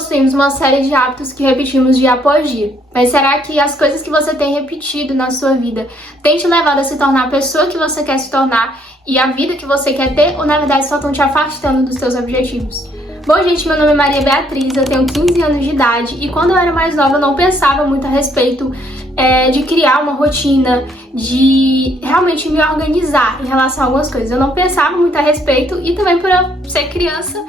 possuímos uma série de hábitos que repetimos dia após dia. Mas será que as coisas que você tem repetido na sua vida têm te levado a se tornar a pessoa que você quer se tornar e a vida que você quer ter, ou na verdade só estão te afastando dos seus objetivos? Bom, gente, meu nome é Maria Beatriz, eu tenho 15 anos de idade e quando eu era mais nova eu não pensava muito a respeito de criar uma rotina, de realmente me organizar em relação a algumas coisas. Eu não pensava muito a respeito e também por eu ser criança,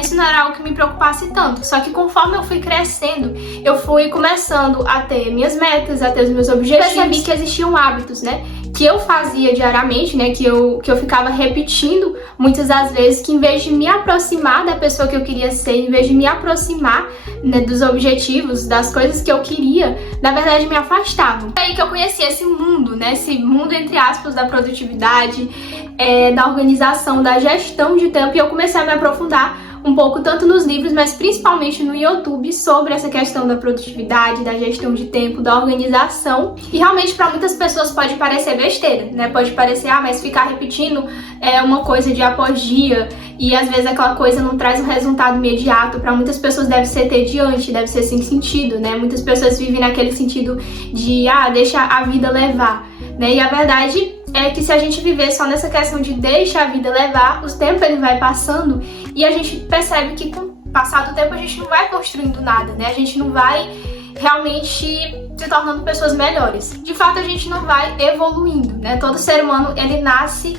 isso não era algo que me preocupasse tanto. Só que conforme eu fui crescendo, eu fui começando a ter minhas metas, a ter os meus objetivos. Eu percebi que existiam hábitos, né, que eu fazia diariamente, né, que eu ficava repetindo muitas das vezes, que em vez de me aproximar da pessoa que eu queria ser, em vez de me aproximar, né, dos objetivos, das coisas que eu queria, na verdade me afastavam. Foi aí que eu conheci esse mundo, né, esse mundo entre aspas da produtividade, da organização, da gestão de tempo, e eu comecei a me aprofundar um pouco tanto nos livros, mas principalmente no YouTube, sobre essa questão da produtividade, da gestão de tempo, da organização. E realmente para muitas pessoas pode parecer besteira, né? Pode parecer, mas ficar repetindo uma coisa dia após dia, e às vezes aquela coisa não traz um resultado imediato. Para muitas pessoas deve ser tediante, deve ser sem sentido, né? Muitas pessoas vivem naquele sentido de, deixa a vida levar, né? E a verdade é que se a gente viver só nessa questão de deixa a vida levar, o tempo ele vai passando e a gente percebe que com o passar do tempo a gente não vai construindo nada, né? A gente não vai realmente se tornando pessoas melhores. De fato, a gente não vai evoluindo, né? Todo ser humano, ele nasce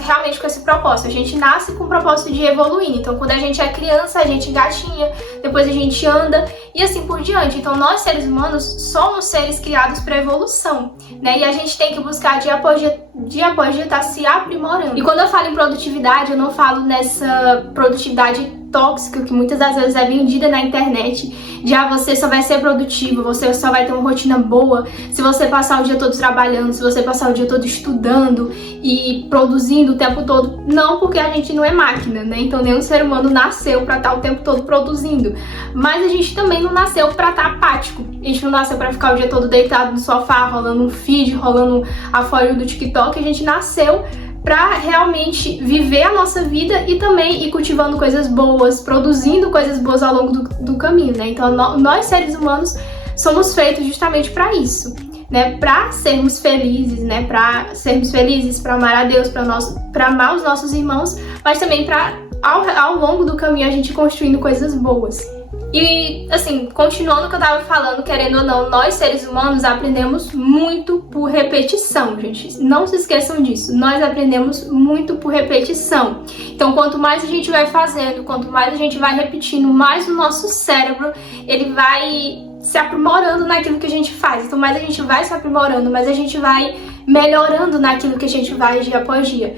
realmente com esse propósito. A gente nasce com o propósito de evoluir. Então, quando a gente é criança, a gente engatinha, depois a gente anda e assim por diante. Então, nós, seres humanos, somos seres criados para evolução, né? E a gente tem que buscar dia após dia estar se aprimorando. E quando eu falo em produtividade, eu não falo nessa produtividade tóxica que muitas das vezes é vendida na internet, de você só vai ser produtivo, você só vai ter uma rotina boa se você passar o dia todo trabalhando, se você passar o dia todo estudando e produzindo o tempo todo. Não, porque a gente não é máquina, né? Então nenhum ser humano nasceu para estar o tempo todo produzindo, mas a gente também não nasceu para estar apático. A gente não nasceu para ficar o dia todo deitado no sofá, rolando um feed, rolando a folha do TikTok. A gente nasceu para realmente viver a nossa vida e também ir cultivando coisas boas, produzindo coisas boas ao longo do caminho, né? Então nós, seres humanos, somos feitos justamente para isso, né? Para sermos felizes, né? Para sermos felizes, para amar a Deus, para amar os nossos irmãos, mas também para ao longo do caminho a gente construindo coisas boas. E, assim, continuando o que eu tava falando, querendo ou não, nós seres humanos aprendemos muito por repetição, gente. Não se esqueçam disso. Nós aprendemos muito por repetição. Então, quanto mais a gente vai fazendo, quanto mais a gente vai repetindo, mais o nosso cérebro, ele vai se aprimorando naquilo que a gente faz. Então, mais a gente vai se aprimorando, mais a gente vai melhorando naquilo que a gente vai dia após dia.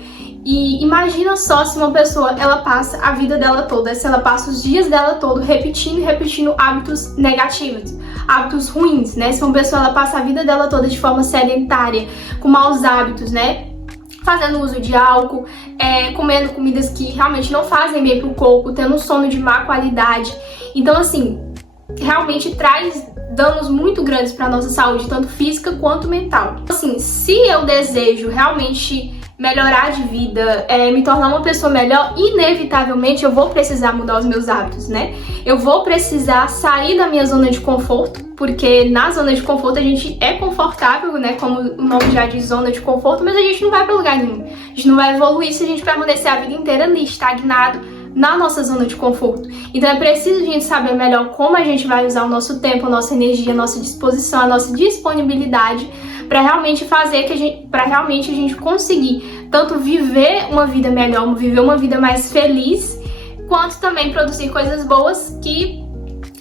E imagina só se uma pessoa, ela passa a vida dela toda, se ela passa os dias dela todo repetindo e repetindo hábitos negativos, hábitos ruins, né? Se uma pessoa, ela passa a vida dela toda de forma sedentária, com maus hábitos, né? Fazendo uso de álcool, comendo comidas que realmente não fazem bem pro corpo, tendo um sono de má qualidade. Então, assim, realmente traz danos muito grandes para nossa saúde, tanto física quanto mental. Assim, se eu desejo realmente melhorar de vida, me tornar uma pessoa melhor, inevitavelmente eu vou precisar mudar os meus hábitos, né? Eu vou precisar sair da minha zona de conforto, porque na zona de conforto a gente é confortável, né? Como o nome já diz, zona de conforto, mas a gente não vai para lugar nenhum. A gente não vai evoluir se a gente permanecer a vida inteira ali, estagnado, na nossa zona de conforto. Então é preciso a gente saber melhor como a gente vai usar o nosso tempo, a nossa energia, a nossa disposição, a nossa disponibilidade para realmente para realmente a gente conseguir tanto viver uma vida melhor, viver uma vida mais feliz, quanto também produzir coisas boas que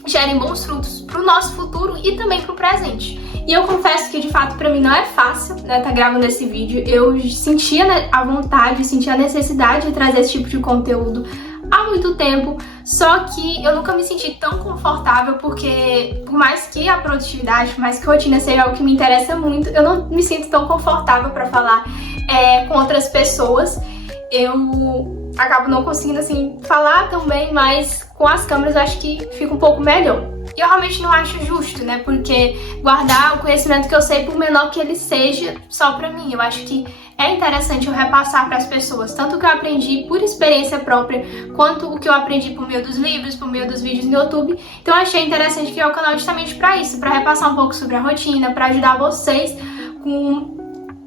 gerem bons frutos para o nosso futuro e também para o presente. E eu confesso que de fato para mim não é fácil, né, tá gravando esse vídeo. Eu sentia a vontade, sentia a necessidade de trazer esse tipo de conteúdo há muito tempo, só que eu nunca me senti tão confortável, porque por mais que a produtividade, por mais que a rotina seja algo que me interessa muito, eu não me sinto tão confortável para falar com outras pessoas. Eu acabo não conseguindo, assim, falar tão bem, mas com as câmeras eu acho que fica um pouco melhor. E eu realmente não acho justo, né? Porque guardar o conhecimento que eu sei, por menor que ele seja, só pra mim. Eu acho que é interessante eu repassar para as pessoas, tanto o que eu aprendi por experiência própria, quanto o que eu aprendi por meio dos livros, por meio dos vídeos no YouTube. Então eu achei interessante criar o canal justamente para isso, para repassar um pouco sobre a rotina, para ajudar vocês com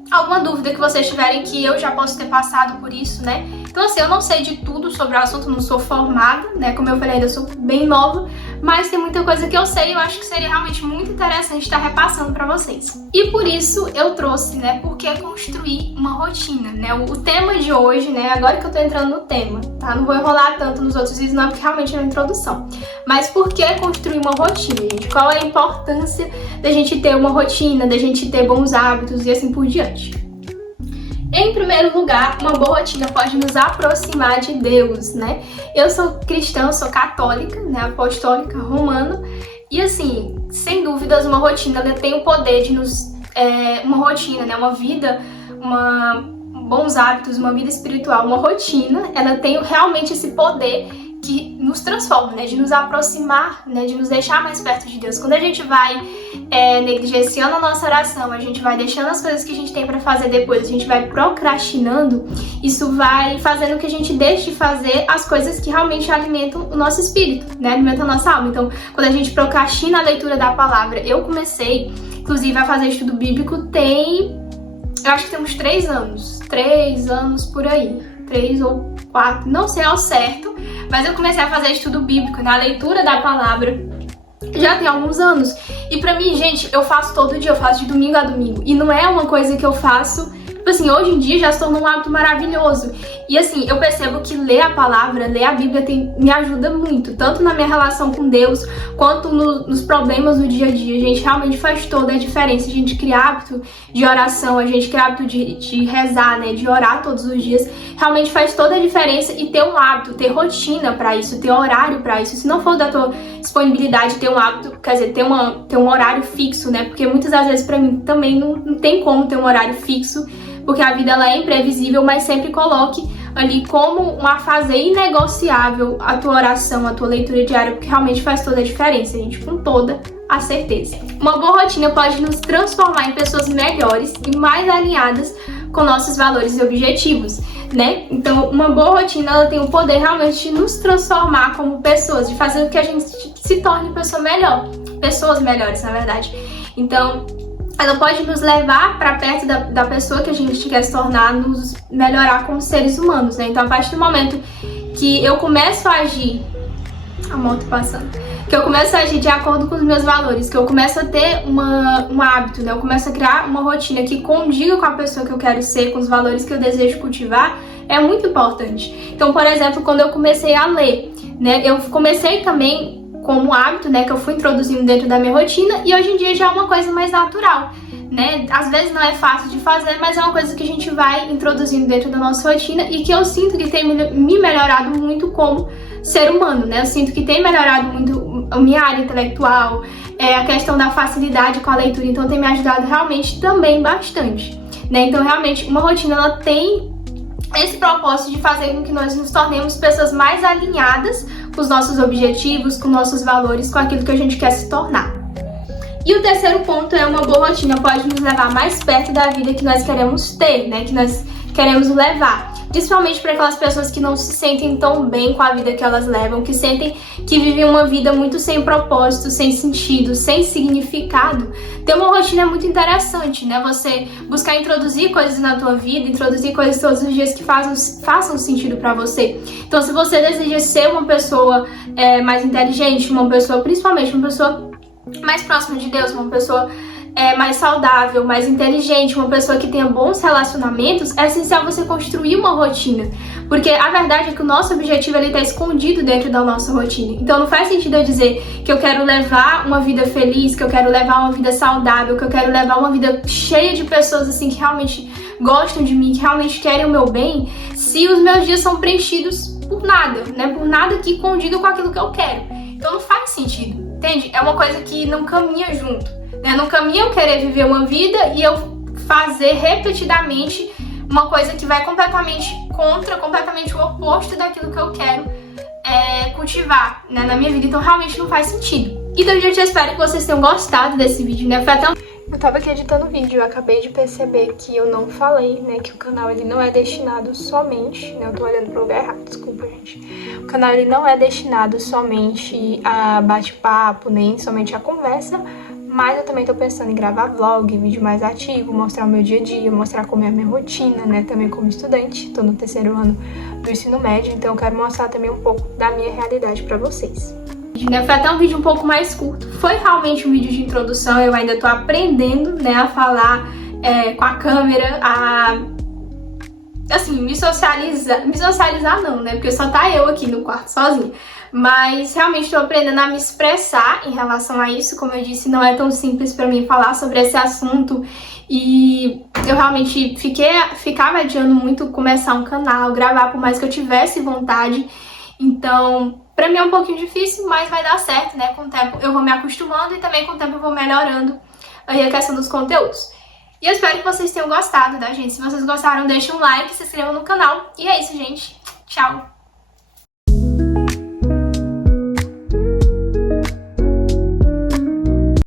alguma dúvida que vocês tiverem, que eu já posso ter passado por isso, né? Então assim, eu não sei de tudo sobre o assunto, não sou formada, né? Como eu falei, ainda sou bem nova, mas tem muita coisa que eu sei e eu acho que seria realmente muito interessante estar repassando para vocês. E por isso eu trouxe, né? Por que construir uma rotina, né? O tema de hoje, né? Agora que eu tô entrando no tema, tá? Não vou enrolar tanto nos outros vídeos, não, porque realmente é uma introdução. Mas por que construir uma rotina, gente? Qual é a importância da gente ter uma rotina, da gente ter bons hábitos e assim por diante? Em primeiro lugar, uma boa rotina pode nos aproximar de Deus, né? Eu sou cristã, eu sou católica, né? Apostólica, romana. E assim, sem dúvidas, uma rotina ela tem o poder de nos... uma rotina, né? Uma vida, bons hábitos, uma vida espiritual, uma rotina, ela tem realmente esse poder que nos transforma, né? De nos aproximar, né? De nos deixar mais perto de Deus. Quando a gente vai negligenciando a nossa oração, a gente vai deixando as coisas que a gente tem para fazer depois, a gente vai procrastinando, isso vai fazendo que a gente deixe de fazer as coisas que realmente alimentam o nosso espírito, né? Alimentam a nossa alma. Então, quando a gente procrastina a leitura da palavra, eu comecei, inclusive, a fazer estudo bíblico eu acho que tem uns 3 anos. 3 anos por aí. 3 ou 4, não sei ao certo, mas eu comecei a fazer estudo bíblico na leitura da palavra já tem alguns anos. E pra mim, gente, eu faço todo dia, eu faço de domingo a domingo. E não é uma coisa que eu faço, tipo assim, hoje em dia já se tornou um hábito maravilhoso. E assim, eu percebo que ler a palavra, ler a Bíblia me ajuda muito, tanto na minha relação com Deus, quanto nos problemas do dia a dia. Gente, realmente faz toda a diferença. A gente cria hábito de oração, a gente cria hábito de rezar, né, de orar todos os dias. Realmente faz toda a diferença e ter um hábito, ter rotina pra isso, ter horário pra isso. Se não for da tua disponibilidade, ter um hábito, quer dizer, ter um horário fixo, né, porque muitas das vezes pra mim também não tem como ter um horário fixo, porque a vida ela é imprevisível, mas sempre coloque ali como uma fase inegociável a tua oração, a tua leitura diária, porque realmente faz toda a diferença, gente, com toda a certeza. Uma boa rotina pode nos transformar em pessoas melhores e mais alinhadas com nossos valores e objetivos, né? Então, uma boa rotina, ela tem o poder realmente de nos transformar como pessoas, de fazer com que a gente se torne pessoas melhores, na verdade. Então, ela pode nos levar para perto da pessoa que a gente quer se tornar, nos melhorar como seres humanos, né? Então, a partir do momento que eu começo a agir... A moto passando. Que eu começo a agir de acordo com os meus valores, que eu começo a ter um hábito, né? Eu começo a criar uma rotina que condiga com a pessoa que eu quero ser, com os valores que eu desejo cultivar, é muito importante. Então, por exemplo, quando eu comecei a ler, né? Eu comecei também como hábito, né, que eu fui introduzindo dentro da minha rotina, e hoje em dia já é uma coisa mais natural, né? Às vezes não é fácil de fazer, mas é uma coisa que a gente vai introduzindo dentro da nossa rotina e que eu sinto que tem me melhorado muito como ser humano, né? Eu sinto que tem melhorado muito a minha área intelectual, a questão da facilidade com a leitura, então tem me ajudado realmente também bastante, né? Então realmente uma rotina ela tem esse propósito de fazer com que nós nos tornemos pessoas mais alinhadas com os nossos objetivos, com nossos valores, com aquilo que a gente quer se tornar. E o terceiro ponto é uma boa rotina pode nos levar mais perto da vida que nós queremos ter, né? Que nós queremos levar. Principalmente para aquelas pessoas que não se sentem tão bem com a vida que elas levam, que sentem que vivem uma vida muito sem propósito, sem sentido, sem significado. Ter uma rotina é muito interessante, né? Você buscar introduzir coisas na tua vida, introduzir coisas todos os dias que façam sentido para você. Então, se você deseja ser uma pessoa mais inteligente, uma pessoa, principalmente uma pessoa mais próxima de Deus, uma pessoa mais saudável, mais inteligente, uma pessoa que tenha bons relacionamentos, é essencial você construir uma rotina. Porque a verdade é que o nosso objetivo está escondido dentro da nossa rotina. Então não faz sentido eu dizer que eu quero levar uma vida feliz, que eu quero levar uma vida saudável, que eu quero levar uma vida cheia de pessoas assim que realmente gostam de mim, que realmente querem o meu bem, se os meus dias são preenchidos por nada, né? Por nada que condiga com aquilo que eu quero. Então não faz sentido, entende? É uma coisa que não caminha junto. Não caminha eu querer viver uma vida e eu fazer repetidamente uma coisa que vai completamente completamente o oposto daquilo que eu quero cultivar, né, na minha vida. Então realmente não faz sentido. Então, gente, eu espero que vocês tenham gostado desse vídeo, né? Eu tava aqui editando o vídeo, eu acabei de perceber que eu não falei, né, que o canal ele não é destinado somente, né, eu tô olhando pro lugar errado, desculpa, gente. O canal ele não é destinado somente a bate-papo, nem somente a conversa, mas eu também tô pensando em gravar vlog, vídeo mais ativo, mostrar o meu dia a dia, mostrar como é a minha rotina, né, também como estudante, tô no 3º ano do ensino médio, então eu quero mostrar também um pouco da minha realidade pra vocês. Foi até um vídeo um pouco mais curto, foi realmente um vídeo de introdução, eu ainda tô aprendendo, né, a falar com a câmera, assim, me socializar não, né, porque só tá eu aqui no quarto sozinha, mas realmente tô aprendendo a me expressar em relação a isso, como eu disse, não é tão simples pra mim falar sobre esse assunto, e eu realmente ficava adiando muito começar um canal, gravar por mais que eu tivesse vontade, então pra mim é um pouquinho difícil, mas vai dar certo, né? Com o tempo eu vou me acostumando e também com o tempo eu vou melhorando aí a questão dos conteúdos. E eu espero que vocês tenham gostado, tá, gente? Se vocês gostaram, deixem um like, se inscrevam no canal. E é isso, gente. Tchau!